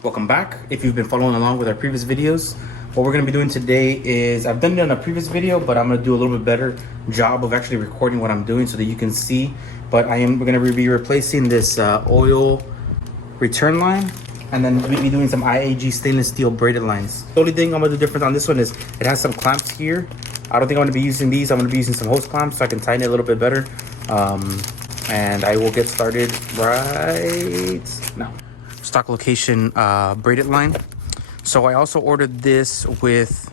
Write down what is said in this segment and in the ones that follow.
Welcome back. If you've been following along with our previous videos, what we're going to be doing today is, I've done it in a previous video, but I'm going to do a little bit better job of actually recording what I'm doing so that you can see. But we're going to be replacing this oil return line, and then we'll be doing some IAG stainless steel braided lines. The only thing I'm going to do different on this one is it has some clamps here. I don't think I'm going to be using these. I'm going to be using some hose clamps so I can tighten it a little bit better. And I will get started right now. Stock location braided line. So I also ordered this with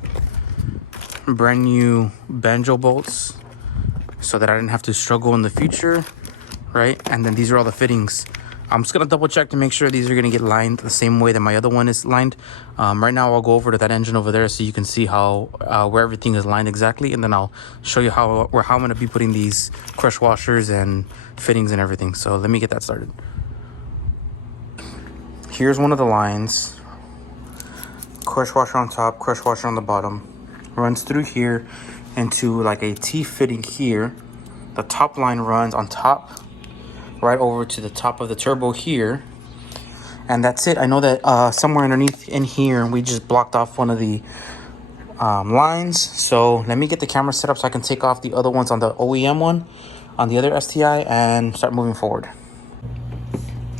brand new Banjo bolts so that I didn't have to struggle in the future, right? And then these are all the fittings. I'm just gonna double check to make sure these are gonna get lined the same way that my other one is lined. Right now I'll go over to that engine over there so you can see how where everything is lined exactly, and then I'll show you how I'm gonna be putting these crush washers and fittings and everything. So let me get that started. Here's one of the lines. Crush washer on top, crush washer on the bottom. Runs through here into like a T fitting here. The top line runs on top, right over to the top of the turbo here. And that's it. I know that somewhere underneath in here, we just blocked off one of the lines. So let me get the camera set up so I can take off the other ones on the OEM one, on the other STI, and start moving forward.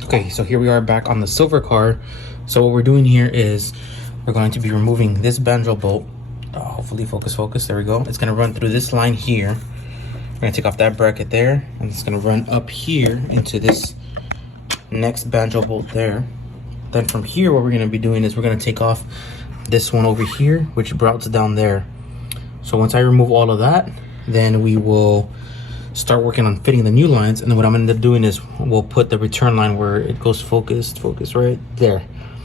Okay, so here we are back on the silver car. So what we're doing here is we're going to be removing this Banjo bolt. Hopefully focus, there we go. It's gonna run through this line here. We're gonna take off that bracket there, and it's gonna run up here into this next Banjo bolt there. Then from here, what we're gonna be doing is we're gonna take off this one over here, which routes down there. So once I remove all of that, then we will start working on fitting the new lines. And then what I'm gonna end up doing is we'll put the return line where it goes focus right there.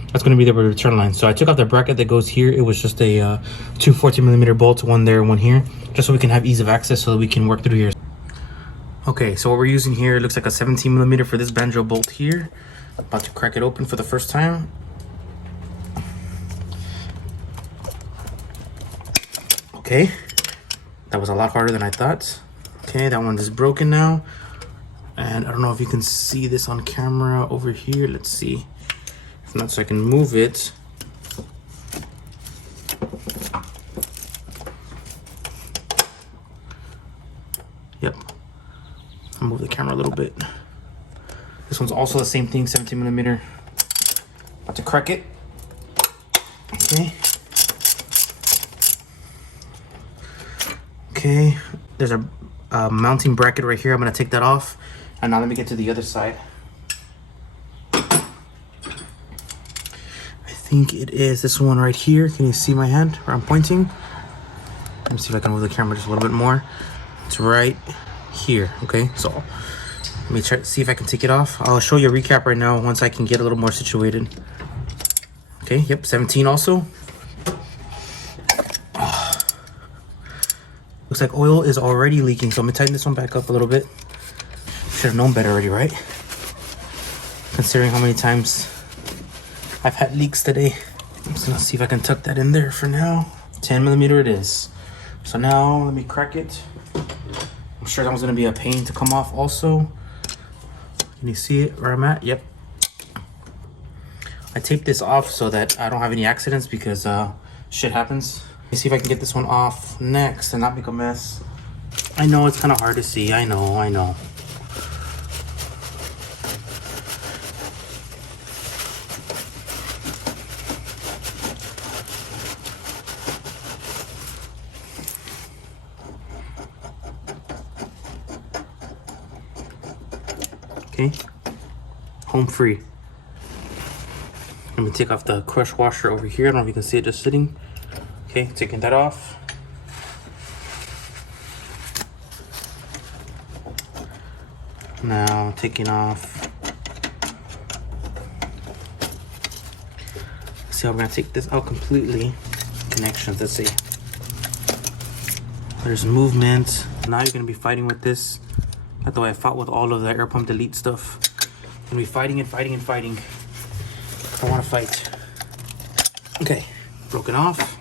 That's gonna be the return line. So I took off the bracket that goes here. It was just a two 14mm bolts, one there, one here, just so we can have ease of access so that we can work through here. Okay, so what we're using here, it looks like a 17mm for this Banjo bolt here. About to crack it open for the first time. Okay, that was a lot harder than I thought. Okay, that one is broken now. And I don't know if you can see this on camera over here. Let's see. If not, so I can move it. Yep. I'll move the camera a little bit. This one's also the same thing, 17mm. About to crack it. Okay. Okay, there's a mounting bracket right here. I'm gonna take that off. And now let me get to the other side. I think it is this one right here. Can you see my hand where I'm pointing? Let me see if I can move the camera just a little bit more. It's right here. Okay, so let me try to see if I can take it off. I'll show you a recap right now once I can get a little more situated. Okay, yep, 17 also. Looks like oil is already leaking, so I'm gonna tighten this one back up a little bit. Should have known better already, right? Considering how many times I've had leaks today. I'm just gonna see if I can tuck that in there for now. 10mm it is. So now let me crack it. I'm sure that was gonna be a pain to come off also. Can you see it where I'm at? Yep. I taped this off so that I don't have any accidents because shit happens. Let me see if I can get this one off next and not make a mess. I know it's kind of hard to see. I know. Okay, home free. Let me take off the crush washer over here. I don't know if you can see it just sitting. Okay, taking that off. Now taking off. See how we're gonna take this out completely. Connections, let's see. There's movement. Now you're gonna be fighting with this. That's the way I fought with all of the air pump delete stuff. I'm gonna be fighting and fighting and fighting. I wanna fight. Okay, broken off.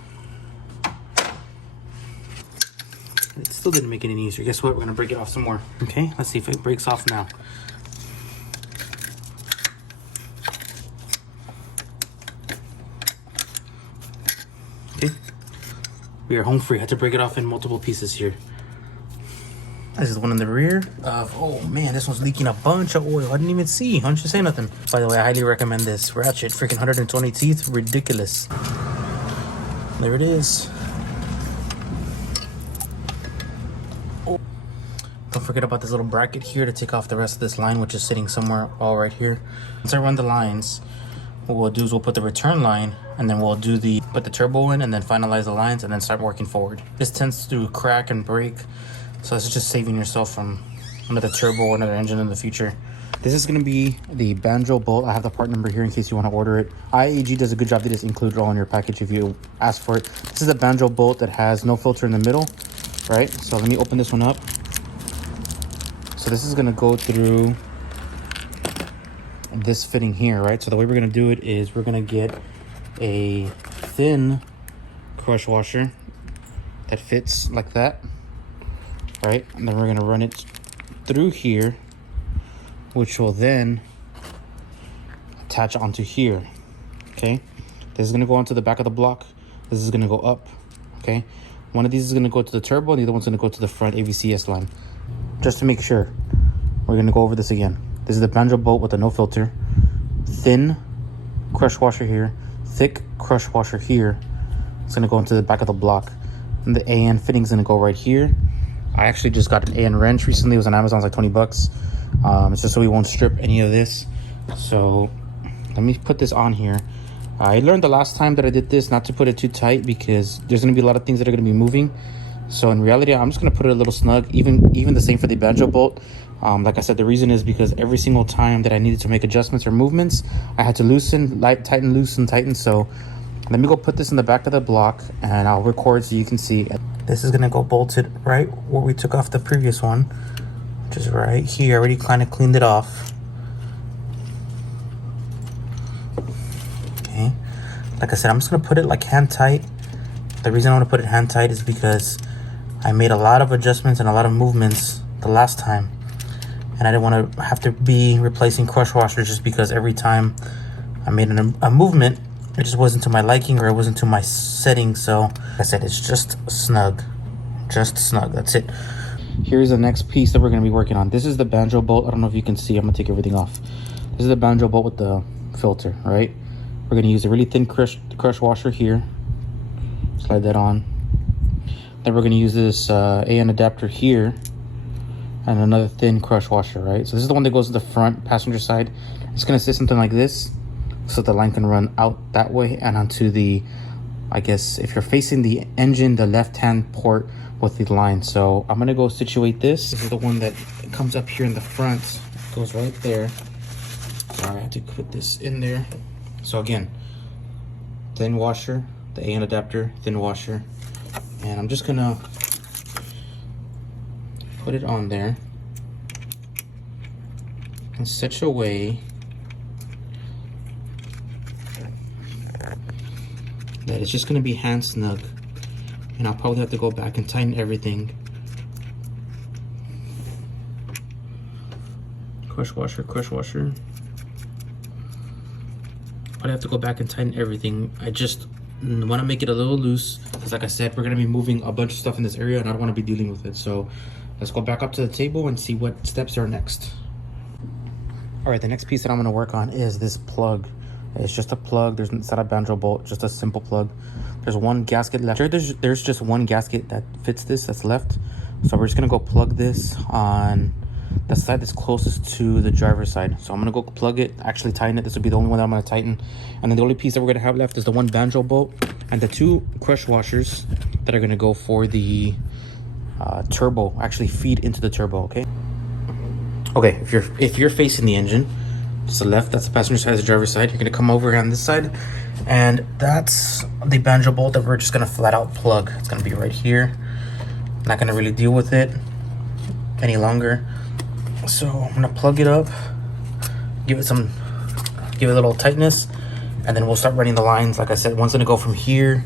It still didn't make it any easier. Guess what? We're gonna break it off some more. Okay, let's see if it breaks off now. We are home free. I had to break it off in multiple pieces here. This is the one in the rear of, oh man, this one's leaking a bunch of oil. I didn't even see. Why don't you say nothing? By the way, I highly recommend this ratchet. Freaking 120 teeth, ridiculous. There it is. Oh. Don't forget about this little bracket here to take off the rest of this line, which is sitting somewhere all right here. Once I run the lines, what we'll do is we'll put the return line, and then we'll do put the turbo in, and then finalize the lines, and then start working forward. This tends to crack and break. So this is just saving yourself from another turbo or another engine in the future. This is going to be the Banjo bolt. I have the part number here in case you want to order it. IAG does a good job. They just include it all in your package if you ask for it. This is a Banjo bolt that has no filter in the middle, right? So let me open this one up. So this is going to go through this fitting here, right? So the way we're going to do it is we're going to get a thin crush washer that fits like that. Right, and then we're gonna run it through here, which will then attach onto here. Okay, this is gonna go onto the back of the block. This is gonna go up. Okay, one of these is gonna go to the turbo, and the other one's gonna go to the front AVCS line. Just to make sure, we're gonna go over this again. This is the Banjo bolt with the no filter, thin crush washer here, thick crush washer here. It's gonna go into the back of the block, and the AN fitting is gonna go right here. I actually just got an AN wrench recently. It was on Amazon. It's like 20 bucks. It's just so we won't strip any of this. So let me put this on here. I learned the last time that I did this not to put it too tight because there's going to be a lot of things that are going to be moving. So in reality, I'm just going to put it a little snug. Even the same for the Banjo bolt. Like I said, the reason is because every single time that I needed to make adjustments or movements, I had to loosen, tighten, loosen, tighten. So let me go put this in the back of the block and I'll record so you can see. This is gonna go bolted right where we took off the previous one, which is right here. I already kind of cleaned it off. Okay, like I said, I'm just gonna put it like hand tight. The reason I want to put it hand tight is because I made a lot of adjustments and a lot of movements the last time, and I didn't want to have to be replacing crush washers just because every time I made a movement, it just wasn't to my liking or it wasn't to my setting. So like I said, it's just snug, that's it. Here's the next piece that we're going to be working on. This is the Banjo bolt. I don't know if you can see. I'm gonna take everything off. This is the Banjo bolt with the filter, right? We're going to use a really thin crush washer here, slide that on. Then we're going to use this AN adapter here and another thin crush washer, right? So this is the one that goes to the front passenger side. It's going to sit something like this, so the line can run out that way and onto the, I guess if you're facing the engine, the left hand port with the line. So I'm gonna go situate this. This is the one that comes up here in the front, goes right there. Sorry, I had to put this in there. So again, thin washer, the AN adapter, thin washer, and I'm just gonna put it on there in such a way that it's just going to be hand snug, and I'll probably have to go back and tighten everything. Crush washer. I'd have to go back and tighten everything. I just want to make it a little loose because, like I said, we're going to be moving a bunch of stuff in this area and I don't want to be dealing with it. So let's go back up to the table and see what steps are next. All right, the next piece that I'm going to work on is this plug. It's just a plug. It's not a Banjo bolt, just a simple plug. There's one gasket left. There's just one gasket that fits this that's left. So we're just gonna go plug this on the side that's closest to the driver's side. So I'm gonna go plug it, actually tighten it. This will be the only one that I'm gonna tighten. And then the only piece that we're gonna have left is the one Banjo bolt and the two crush washers that are gonna go for the turbo, actually feed into the turbo, okay? Okay, if you're facing the engine, to the left, that's the passenger side, the driver's side. You're gonna come over here on this side, and that's the Banjo bolt that we're just gonna flat out plug. It's gonna be right here. Not gonna really deal with it any longer. So I'm gonna plug it up, give it a little tightness, and then we'll start running the lines. Like I said, one's gonna go from here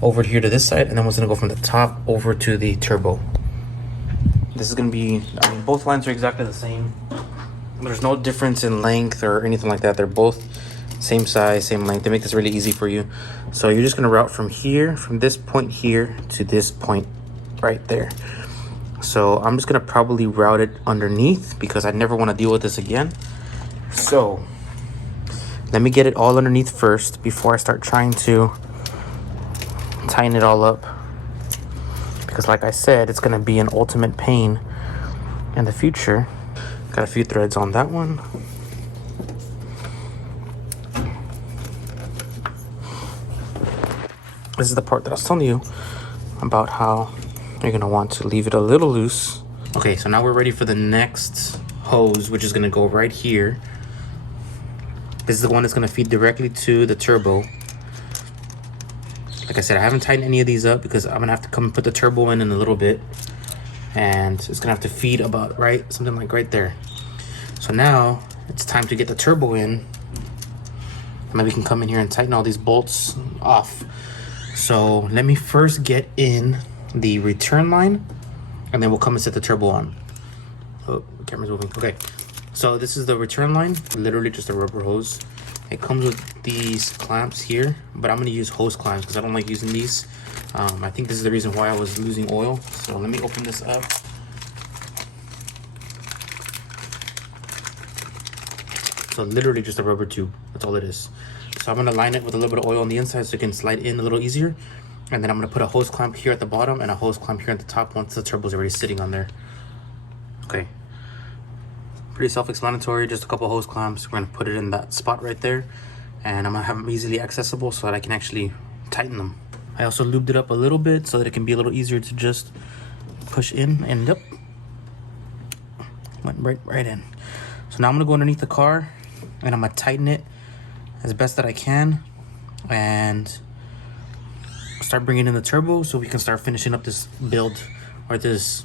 over here to this side, and then one's gonna go from the top over to the turbo. This is gonna be, I mean, both lines are exactly the same. There's no difference in length or anything like that. They're both Same size, same length. They make this really easy for you. So you're just gonna route from here, from this point here to this point right there. So I'm just gonna probably route it underneath because I never wanna deal with this again. So let me get it all underneath first before I start trying to tighten it all up. Because like I said, it's gonna be an ultimate pain in the future. Got a few threads on that one. This is the part that I was telling you about how you're gonna want to leave it a little loose. Okay, so now we're ready for the next hose, which is gonna go right here. This is the one that's gonna feed directly to the turbo. Like I said, I haven't tightened any of these up because I'm gonna have to come and put the turbo in a little bit. And it's gonna have to feed about something like right there. So now it's time to get the turbo in. And then we can come in here and tighten all these bolts off. So let me first get in the return line and then we'll come and set the turbo on. Oh, the camera's moving. Okay, so this is the return line, literally just a rubber hose. It comes with these clamps here, but I'm gonna use hose clamps because I don't like using these. I think this is the reason why I was losing oil. So let me open this up. So literally just a rubber tube, that's all it is. So I'm gonna line it with a little bit of oil on the inside so it can slide in a little easier. And then I'm gonna put a hose clamp here at the bottom and a hose clamp here at the top once the turbo's already sitting on there. Okay, pretty self-explanatory, just a couple hose clamps. We're gonna put it in that spot right there. And I'm gonna have them easily accessible so that I can actually tighten them. I also lubed it up a little bit so that it can be a little easier to just push in and yep. Went right in. So now I'm gonna go underneath the car and I'm gonna tighten it as best that I can and start bringing in the turbo so we can start finishing up this build or this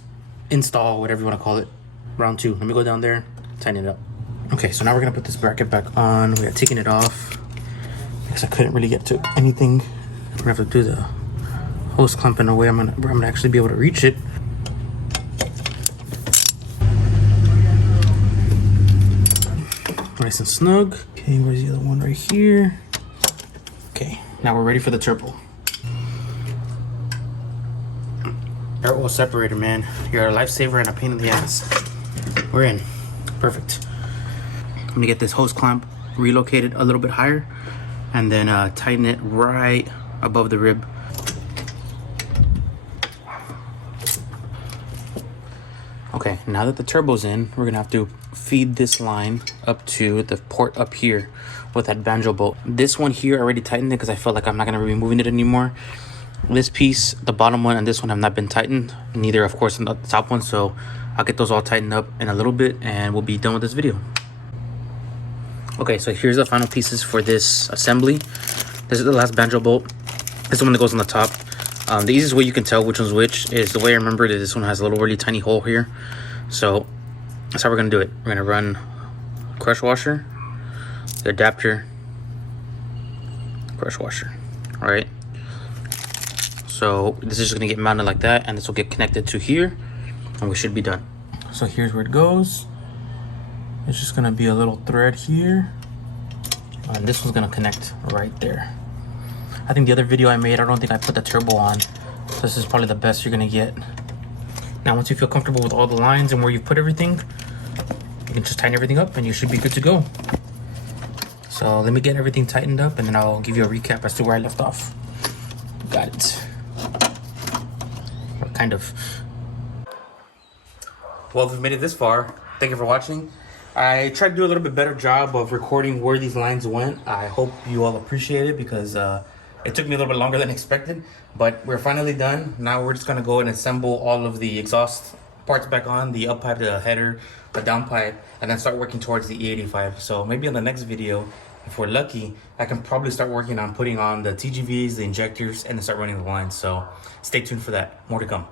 install, whatever you want to call it, round 2. Let me go down there, tighten it up. Okay, so now we're gonna put this bracket back on. We are taking it off because I couldn't really get to anything. We're gonna have to do the hose clamp in a way where I'm gonna actually be able to reach it. Nice and snug. Okay, where's the other one? Right here. Okay, now we're ready for the turbo. Air oil separator, man. You're a lifesaver and a pain in the ass. We're in. Perfect. I'm gonna get this hose clamp relocated a little bit higher and then tighten it right above the rib. Okay, now that the turbo's in, we're gonna have to feed this line up to the port up here with that Banjo bolt. This one here I already tightened it because I felt like I'm not gonna be moving it anymore. This piece, the bottom one, and this one have not been tightened. Neither, of course, the top one. So I'll get those all tightened up in a little bit and we'll be done with this video. Okay, so here's the final pieces for this assembly. This is the last Banjo bolt. This is the one that goes on the top. The easiest way you can tell which one's which is the way I remember that this one has a little really tiny hole here. So that's how we're gonna do it. We're gonna run crush washer, the adapter, crush washer. All right. So this is just gonna get mounted like that, and this will get connected to here, and we should be done. So here's where it goes. It's just gonna be a little thread here, and this one's gonna connect right there. I think the other video I made, I don't think I put the turbo on. So this is probably the best you're gonna get. Now, once you feel comfortable with all the lines and where you've put everything, you can just tighten everything up and you should be good to go. So let me get everything tightened up and then I'll give you a recap as to where I left off. Got it. Or kind of. Well, if you've made it this far, thank you for watching. I tried to do a little bit better job of recording where these lines went. I hope you all appreciate it because it took me a little bit longer than expected, but we're finally done. Now we're just gonna go and assemble all of the exhaust parts back on, the up pipe, the header, the down pipe, and then start working towards the E85. So maybe in the next video, if we're lucky, I can probably start working on putting on the TGVs, the injectors, and then start running the lines. So stay tuned for that. More to come.